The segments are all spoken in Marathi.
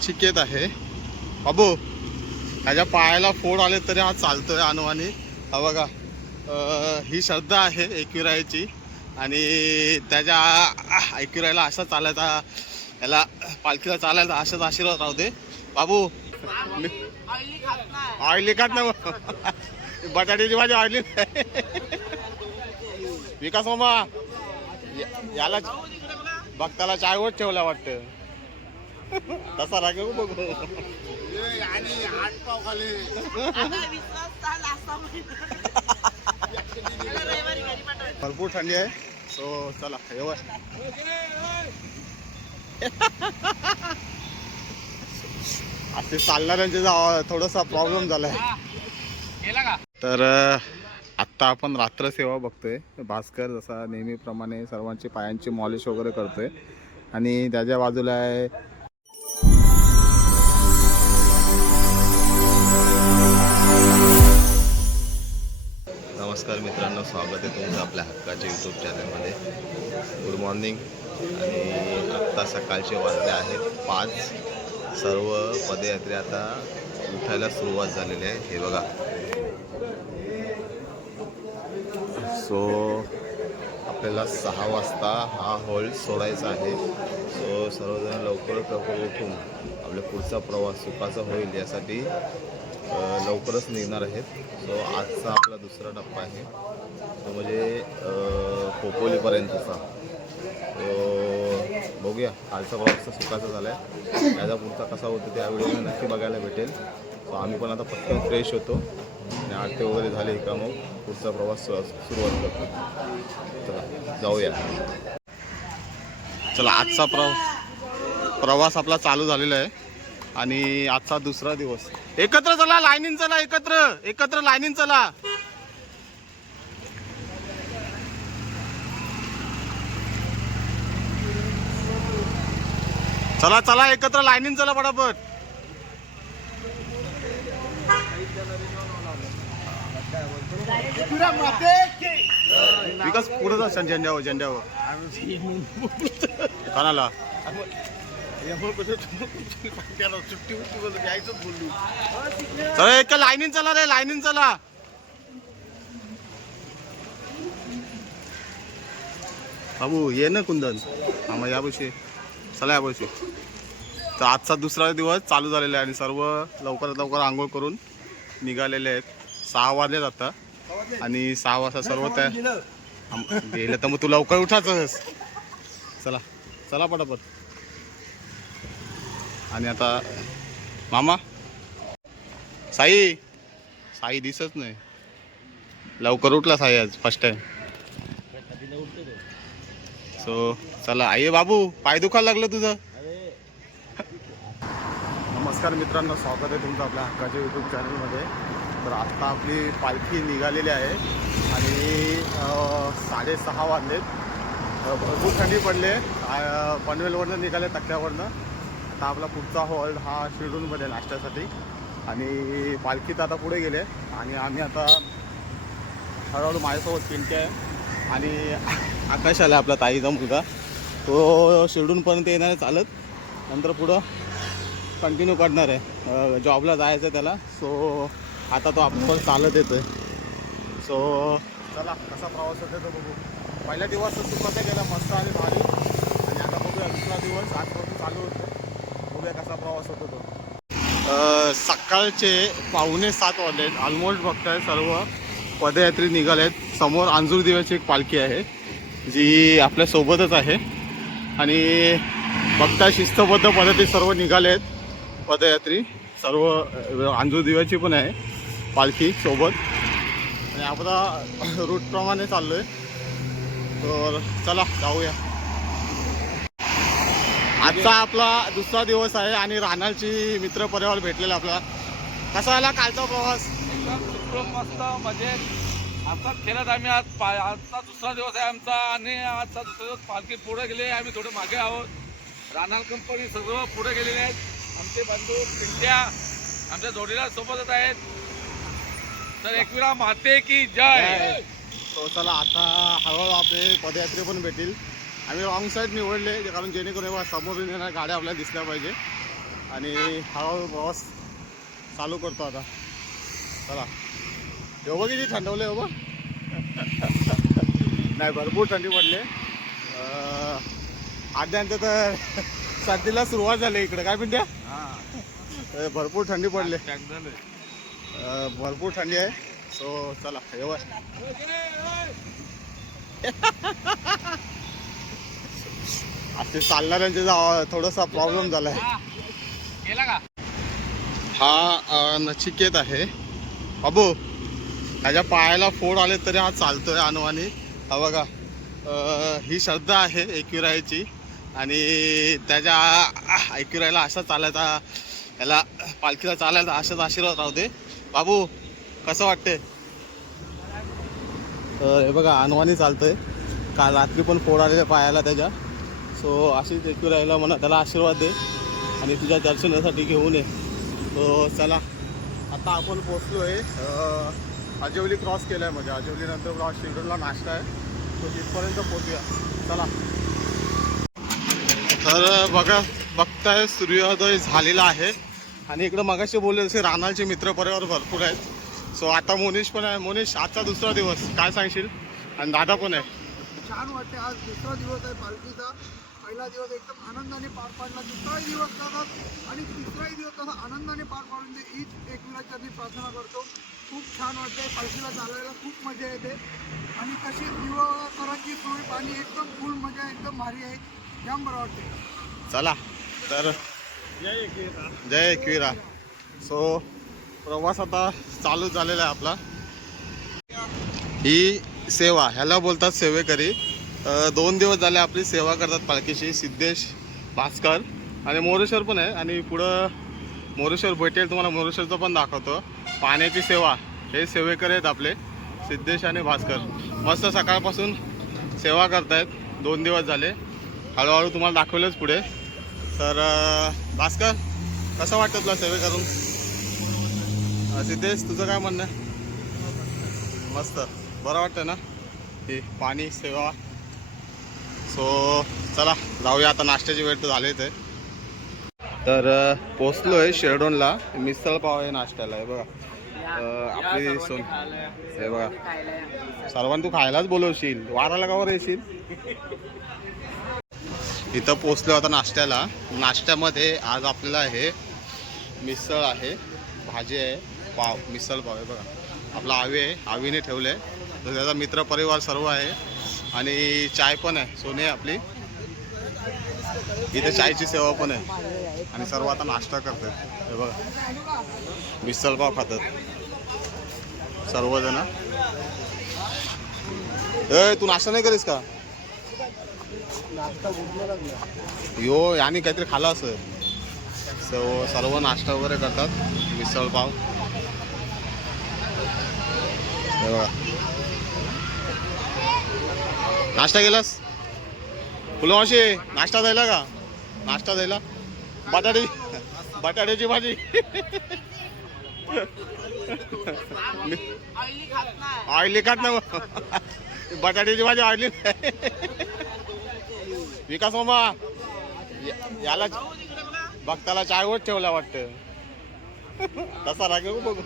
नचिकेत आहे. बाबू त्याच्या पायाला फोड आले तरी हा चालतोय अनुवानी हा बघा ही श्रद्धा आहे एकविरायची आणि त्याच्या एकविरायला असं चालायचा याला पालखीला चालायचा असाच आशीर्वाद राहू दे. बाबू ऑइली खात नाही बटाट्याची भाजी ऑइली विकास मामा या- याला भक्ताला चायवर ठेवला वाटतं. तसा रागे बघू भरपूर थंडी आहे. सो चला येऊ. ते चालणाऱ्यांचे जा- थोडासा प्रॉब्लेम झालाय. तर आत्ता आपण रात्र सेवा बघतोय. भास्कर जसा नेहमीप्रमाणे सर्वांची पायांची मॉलिश वगैरे करतोय. आणि त्याच्या बाजूला आहे नमस्कार मित्रांनो स्वागत आहे तुमचं आपल्या हक्काच्या यूट्यूब चॅनलमध्ये गुड मॉर्निंग आणि आत्ता सकाळचे वाजले आहेत पाच. सर्व पदयात्रे आता उठायला सुरुवात झालेली आहे. हे बघा. सो आपल्याला सहा वाजता हा हॉल सोडायचा आहे. सो सर्वजण लवकर लवकर उठून आपला पुढचा प्रवास सुखाचा होईल यासाठी लवकरच निघणार आहेत. सो आजचा आपला दुसरा टप्पा आहे. तो म्हणजे खोपोलीपर्यंतचा. तो बघूया. कालचा प्रवासचा सुखाचा झाला आहे त्याचा पुढचा कसा होतो त्या व्हिडिओ नक्की बघायला भेटेल. सो आम्ही पण आता पटकन फ्रेश होतो. आणि आरती वगैरे झाले का मग पुढचा प्रवास सुरुवात करतो. चला जाऊया. चला आजचा प्रवास प्रवास आपला चालू झालेला आहे. आणि आजचा दुसरा दिवस. एकत्र चला लाईनीन चला एकत्र एकत्र लाईनीन चला. चला चला एकत्र लाईनीन चला पटापट विकास पुढे जा झेंड्यावर झेंड्यावर. कानाला. चला एका लाईनीन चला रे लाईनीन चला. बाबू ये ना कुंदन. हा मग यापाशी चला यापाशी तर आजचा दुसरा दिवस चालू झालेला आहे आणि सर्व लवकरात लवकर आंघोळ करून निघालेले आहेत. सहा वाजले आता. आणि सहा वाजता सर्व त्या गेलं तर मग तू लवकर उठाच. चला. चला पटापट. आणि आता मामा साई साई दिसत नाही. लवकर उठला साई आज फर्स्ट टाइम सो चला आई बाबू पाय दुखायला लागलं तुझं. नमस्कार मित्रांनो स्वागत आहे तुमचं आपल्या हक्काच्या यूट्यूब चॅनलमध्ये तर आत्ता आपली पालखी निघालेली आहे आणि साडेसहा वाजलेत. भरपूर थंडी पडले अं, पनवेलवरनं निघाले तक्क्यावरनं आता आपला पुढचा हॉल हा शिर्डूनमध्ये नाश्त्यासाठी. आणि पालखीत आता पुढे गेले. आणि आम्ही आता हळूहळू माझ्यासोबत पिंटे आहे. आणि आकाश आला आपला ताईचा मुलगा. तो शिरडूनपर्यंत येणार आहे चालत. नंतर पुढं कंटिन्यू करणार आहे. जॉबला जायचं आहे त्याला. सो आता तो आपण चालत येतो आहे सो चला कसा प्रवास होतो तो बघू. पहिला दिवस तर सुखाचा गेला मस्त आणि भारी. आणि आता बघूया दुसरा दिवस. आजपासून चालू होतो बघूया कसा प्रवास होतो तो. सकाळचे पावणे सात वाजले. ऑलमोस्ट बघताय सर्व पदयात्री निघाले आहेत समोर अंजूर दिव्याची एक पालखी आहे जी आपल्यासोबतच आहे. आणि बघताय शिस्तबद्ध पद्धतीत सर्व निघाले आहेत पदयात्री. सर्व अंजूर दिव्याची पण आहे पालखी सोबत. आणि आपला रूटप्रमाणे चाललो आहे तर चला जाऊया. आजचा आपला दुसरा दिवस आहे आणि राहण्याची मित्र परिवार भेटलेला आपला कसा आला कालचा प्रवास? एकदम मस्त मजेत. आता खेळत आम्ही आज पा आजचा दुसरा दिवस आहे आमचा आणि आजचा दुसरा दिवस पालखी पुढे गेले. आम्ही थोडे मागे आहोत. रानाल कंपनी सर्व पुढे गेलेले आहेत. आमचे बंधू पिंट्या आमच्या जोडीला सोबतच आहेत. तर एकविरा माते की जय! तो चला आता हळूहळू आपले पदयात्रे पण भेटतील आम्ही रॉंग साईड निवडले कारण जेणेकरून बघा समोरून येणार गाड्या आपल्याला दिसल्या पाहिजे. आणि हळूहळू प्रवास चालू करतो आता. चला. हो बघ किती थंडवले हो बघ नाही भरपूर थंडी पडली. आद्यांत तर सर्दीला सुरुवात झाली इकडे. काय अं, भरपूर थंडी पडली. भरपूर थंडी आहे. सो चला हे ते चालणाऱ्यांचे जा- थोडासा प्रॉब्लेम झालाय. गेला का? हा नचिकेत आहे. बाबू त्याच्या पायाला फोड आले तरी हा चालतोय अनुवानी हा बघा ही श्रद्धा आहे एकविरायची आणि त्याच्या एकविरायला असा चालायचा याला पालखीला चालायचा असाच आशीर्वाद राहू दे. बाबू कसं वाटते तर हे बघा अनुवानी चालतोय. काल रात्री पण फोड आलेल्या पायाला त्याच्या. सो अशीच राहिला म्हणा त्याला आशीर्वाद दे आणि तुझ्या दर्शनासाठी घेऊन ये. सो चला आता आपण पोचलो आहे अजवली क्रॉस केलं आहे म्हणजे अजिवलीनंतर क्रॉस शिरडूनला नाश्ता आहे. तो तिथपर्यंत पोचूया चला. तर बघा बघताय सूर्योदय झालेला आहे. आणि इकडं मगाशी बोलले जसे रानाचे मित्र परिवार भरपूर आहेत. सो आता मोनिश पण आहे. मोनिश आजचा दुसरा दिवस. काय सांगशील? आणि दादा पण आहे. छान वाटते आज दुसरा दिवस आहे पालखीचा. पहिला दिवस एकदम आनंदाने पार पाडला दुसराही दिवस तसाच आणि तिसराही दिवस तसा आनंदाने पार पाडून दे हीच एकविराची मी प्रार्थना करतो. खूप छान वाटते पालखीला चालायला खूप मजा येते. आणि कशी दिवसभराची सोय पाणी एकदम फुल मजा एकदम भारी आहे. जाम बरं वाटते चला तर जय एकविरा. सो प्रवास आता चालू झालेला आहे आपला. ही सेवा ह्याला बोलतात सेवेकरी. दोन दिवस झाले आपली सेवा करतात पालखीची सिद्धेश भास्कर आणि मोरेश्वर पण आहे. आणि पुढं मोरेश्वर भेटेल तुम्हाला मोरेश्वरचं पण दाखवतो. पाण्याची सेवा हे सेवेकर आहेत आपले सिद्धेश आणि भास्कर. मस्त सकाळपासून सेवा करतायत. दोन दिवस झाले. हळूहळू तुम्हाला दाखवलंच पुढे. तर भास्कर कसं वाटतं तुला सेवे करून? सिद्धेश तुझं काय म्हणणं? आहे मस्त. बरं वाटतं ना? ही पाणी सेवा सो चला जाऊया आता नाश्त्याची वेळ तर झालीच आहे. तर पोचलो आहे शेरडोनला. मिसळ पाव आहे नाश्त्याला आहे बघा. आपली सोन. हे बघा. सर्वांना तू खायलाच बोलवशील. वाराला कावर येशील? इथं पोचलो आता नाश्त्याला. नाश्त्यामध्ये आज आपल्याला आहे मिसळ आहे. भाजी आहे. पाव मिसळ पाव आहे बघा. आपला आवी आहे. आवीने ठेवले तर त्याचा मित्र परिवार सर्व आहे. आणि चाय पण आहे सोने आपली. इथे चायची सेवा पण आहे. आणि सर्व आता नाश्ता करतात. हे बघा. मिसळ पाव खातात. सर्वजण. ए तू नाश्ता नाही करीस का? यो याने काहीतरी खाला असं. सो सर्व नाश्ता वगैरे करतात. मिसळ पाव. हे बघा. नाश्ता केलास? फुलमाशी नाश्ता द्यायला का? नाश्ता द्यायला? बटाटे बटाट्याची भाजी. ऑइली खात ना बटाट्याची भाजी ऑइली विकास मामा या- याला भक्ताला चायवर ठेवला वाटतं. तसा रागे बघू.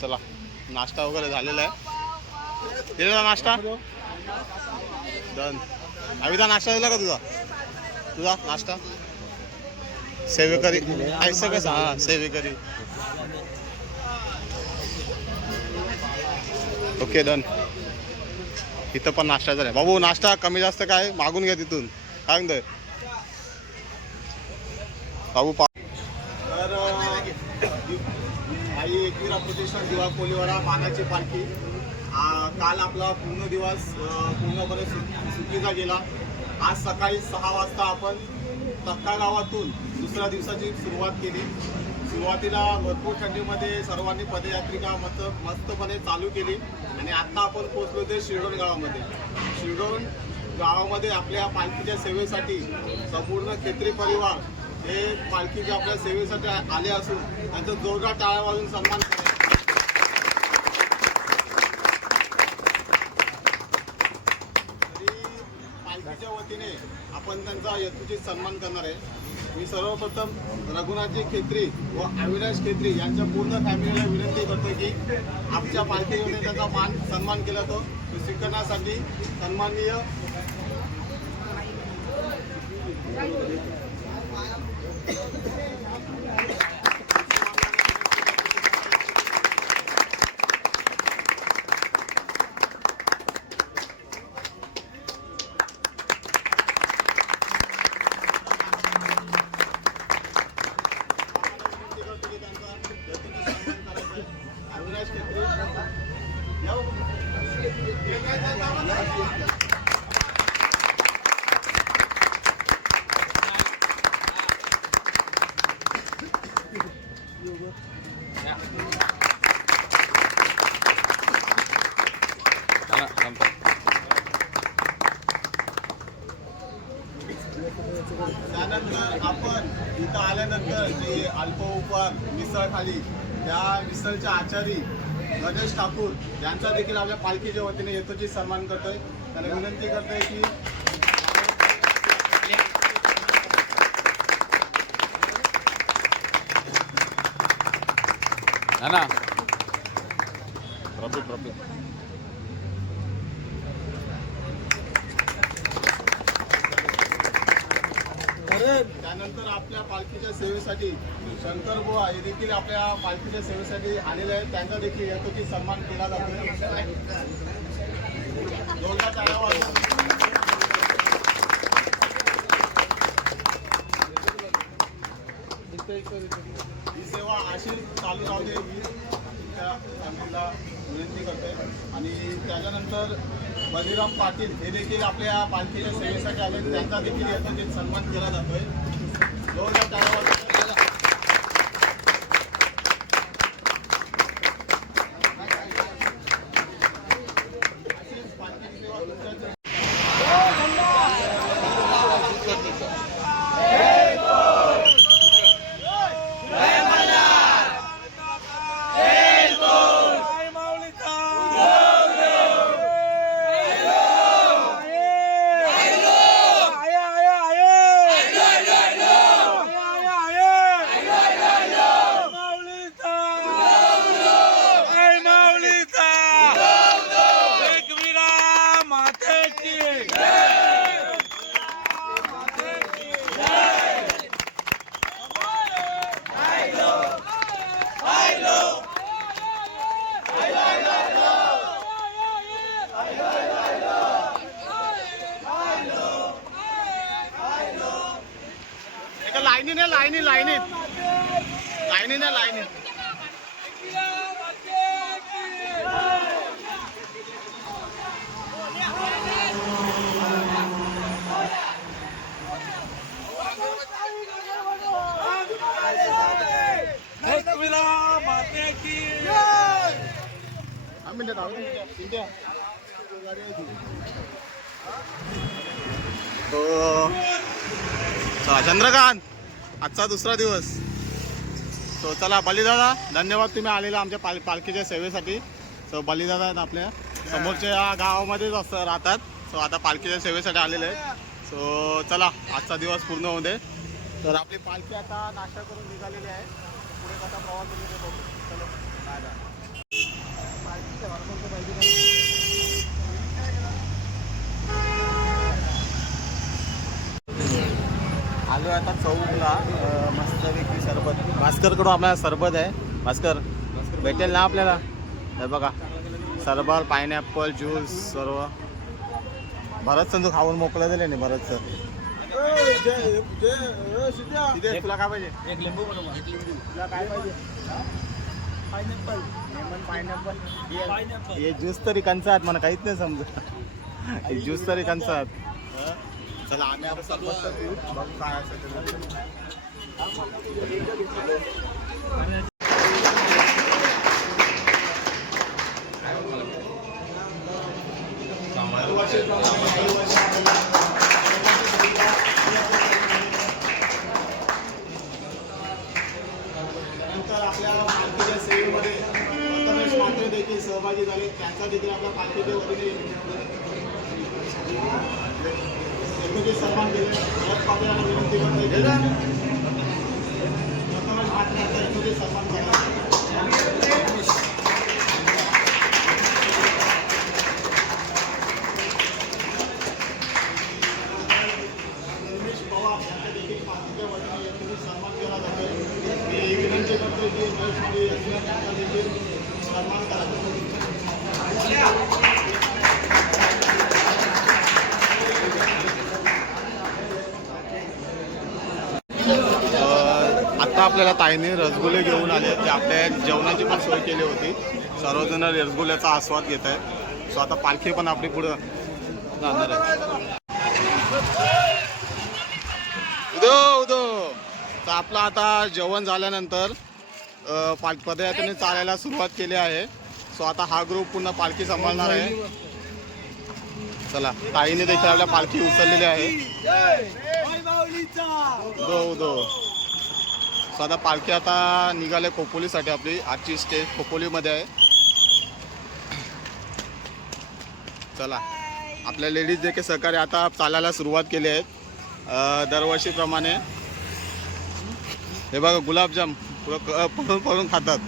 चला नाश्ता वगैरे झालेला आहे. दिलेला नाश्ता? डन. अविदा नाश्ता दिला का तुझा? तुझा नाश्ता? सेवेकरी. ऐसा कसं हा सेवेकरी. Okay done. इथं पण नाश्ता झाला बाबू नाश्ता कमी जास्त काय मागून घ्या तिथून. काय म्हणतोय बाबू पा तर आई एकविरा प्रतिष्ठान दिवा कोलिवाडा मानाची पालखी. काल आपला पूर्ण दिवस पूर्णपणे सु- सुट्टीचा गेला. आज सकाळी सहा वाजता आपण तक्का गावातून दुसऱ्या दिवसाची सुरुवात केली. सुरुवातीला भरपूर थंडीमध्ये सर्वांनी पदयात्रिका मस्त मस्तपणे चालू केली. आणि आत्ता आपण पोहोचलो ते शिरडोण गावामध्ये. शिरडोण गावामध्ये आपल्या पालखीच्या सेवेसाठी संपूर्ण खेत्री परिवार हे पालखीच्या आपल्या सेवेसाठी आले असून त्यांचा जोरदार टाळ्या वाजून सन्मान करायचा तरी पालखीच्या वतीने आपण त्यांचा यथोचित सन्मान करणार आहे. मी सर्वप्रथम रघुनाथजी खेत्री व अविनाश खेत्री यांच्या पूर्ण फॅमिलीला विनंती करतो की आमच्या पार्टीमध्ये त्यांचा मान सन्मान केला तो तो सन्माननीय त्यानंतर आपण इथं आल्यानंतर जे अल्प उपहार मिसळ खाली त्या मिसळच्या आचारी गणेश ठाकूर यांचा देखील आपल्या पालखीच्या वतीने यथोचित सन्मान करतोय. त्याला विनंती करतोय की ना आपल्या पालखीच्या सेवेसाठी शंकर बुवा हे देखील आपल्या पालखीच्या सेवेसाठी आलेले आहेत. त्यांचा देखील यथोचित सन्मान केला जातो ही सेवा अशी चालू राहते मी त्या फॅमिलीला विनंती करते आणि त्याच्यानंतर बलिराम पाटील हे देखील आपल्या पालखीच्या सेवेसाठी आले त्यांचा देखील यथोचित सन्मान केला जातोय. Go, Captain. लाईनी लाईनीत हा दे. इंडिया. तो चला चंद्रकांत आजचा दुसरा दिवस. तो चला बलिदादा धन्यवाद तुम्ही आलेला आमच्या पाल पालखीच्या सेवेसाठी. सो बलिदादा आहेत आपल्या. समोरच्या गावामध्येच असं राहतात. सो आता पालखीच्या सेवेसाठी आलेले आहेत. सो चला आजचा दिवस पूर्ण होऊ दे. तर आपली पालखी आता नाश्ता करून निघालेली आहे. पुढे कसा प्रवास होतो ते बघू. चलो बाय बाय पालखीच्या वारकोणचं पाहिजे का? आलो आता चौकला मस्तपैकी सरबत. भास्करकडून आपल्याला सरबत आहे. भास्कर भेटेल ना आपल्याला? हे बघा सरबत पायनॅपल ज्यूस सर्व. बरंच तू खाऊन मोकळं दिले नाही बरंच तिथे तुला काय पाहिजे? एक लिंबू बनवा तुला काय पाहिजे? पायनॅपल लेमन पायनॅपल हे ज्यूस तरी कंचात मला काहीच नाही समजत. हे ज्यूस तरी कंचात हं? चला आम्ही पिऊ बघ काय असेल ते. नंतर आपल्याला पालखीच्या सेवेमध्ये प्रथमेश मात्रे देखील सहभागी झाले त्यांचा देखील आपल्या पालखीच्या वतीने एकमेकी सन्मान केले भरत पाटील आणि विनंती करते प्रथमेश मात्रे यांचा एकमेकी सन्मान करा रमेश पवार यांचा देखील पालखीच्या वतीने एकमेकी सन्मान केला जातोय मी विनंती करतो की महेश माळी यांचा देखील सन्मान करा आता आपल्याला ताईने रसगुल्ले घेऊन आले ते आपल्या जेवणाची पण सोय केली होती. सर्वजण रसगुल्ल्याचा आस्वाद घेत आहे सो आता पालखी पण आपली पुढं जाणार आहे. उदो उदो. तर आपलं आता जेवण झाल्यानंतर पाल पदयात्रेने चालायला सुरुवात केली आहे. सो आता हा ग्रुप पुन्हा पालखी सांभाळणार आहे. चला ताईने देखील आपल्या पालखी उचललेली आहे. दो उदो. सो आता पालखी आता निघाले खोपोलीसाठी आपली आजची स्टे खोपोलीमध्ये आहे. चला आपल्या लेडीज देखील सहकारी आता चालायला सुरुवात केली आहेत. अ, दरवर्षीप्रमाणे. हे बघा गुलाबजाम पुरं पळून पळून खातात.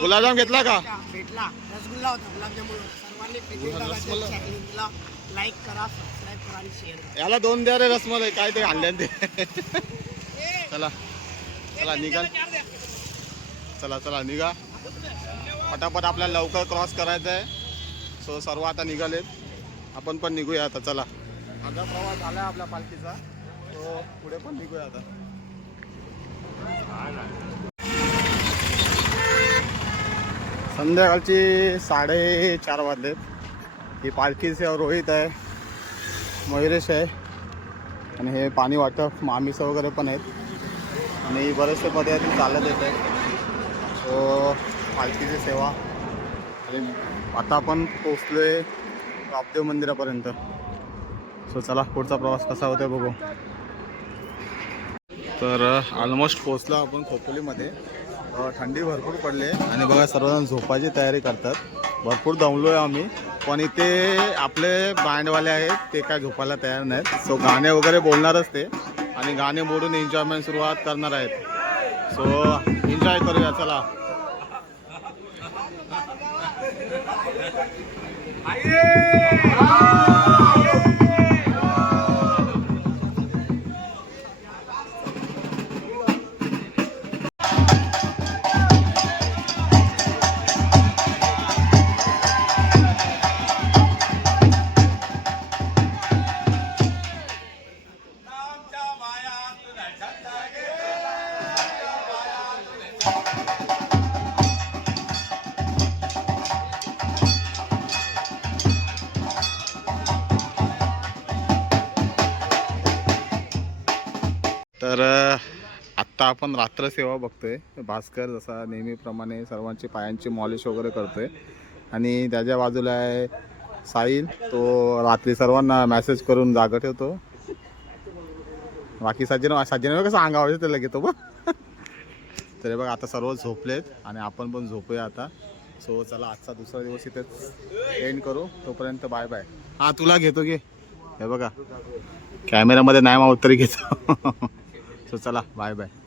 गुलाबजाम घेतला का? भेटला रसगुल्ला होता गुलाबजामुन होता. सर्वांनी प्रीतीम दादाच्या चॅनलला लाईक करा सबस्क्राईब करा आणि शेअर करा. याला दोन द्या रे रसमलाई. काय ते आणले ते. चला. चला निघाल चला चला निघा. पटापट आपल्याला लवकर क्रॉस करायचं आहे. सो सर्व आता निघालेत. आपण पण निघूया आता चला. माझा प्रवास झाला आपल्या पालखीचा. तो पुढे पण निघूया आता. संध्याकाळची साडेचार वाजलेत. ही पालखीचे रोहित आहे. मयुरेश आहे. आणि हे पाणी वाटप मामीचं वगैरे पण आहेत. आणि बरेचसे पदयात्री चालत येत आहेत सो पालखीची सेवा. आणि आता आपण पोचलो आहे कापदेव मंदिरापर्यंत. सो चला पुढचा प्रवास कसा होतोय बघू. तर uh, ऑलमोस्ट पोचलो आपण खोपोलीमध्ये. Uh, थंडी भरपूर पडली आहे. आणि बघा सर्वजण झोपायची तयारी करतात. भरपूर दमलो आहे आम्ही. पण इथे आपले बँडवाले आहेत ते काय झोपायला तयार नाहीत. सो गाणे वगैरे बोलणारच ते. आणि गाणे मोडून एन्जॉयमेंट सुरुवात करणार आहेत. सो एन्जॉय करूया चला. तर आत्ता आपण रात्रसेवा बघतोय. भास्कर जसा नेहमीप्रमाणे सर्वांची पायांची मॉलिश वगैरे करतोय. आणि त्याच्या बाजूला आहे साहिल तो रात्री सर्वांना मेसेज करून जागा ठेवतो. बाकी सज्जन सज्जन कसं अंगावर त्याला घेतो बघ. तर बघ आता सर्व झोपलेत आणि आपण पण झोपूया आता. सो चला आजचा दुसरा दिवस इथेच एंड करू. तोपर्यंत बाय बाय हां तुला घेतो घे हे बघा. कॅमेऱ्यामध्ये नाही मावत तरी घेतो. सो चला बाय बाय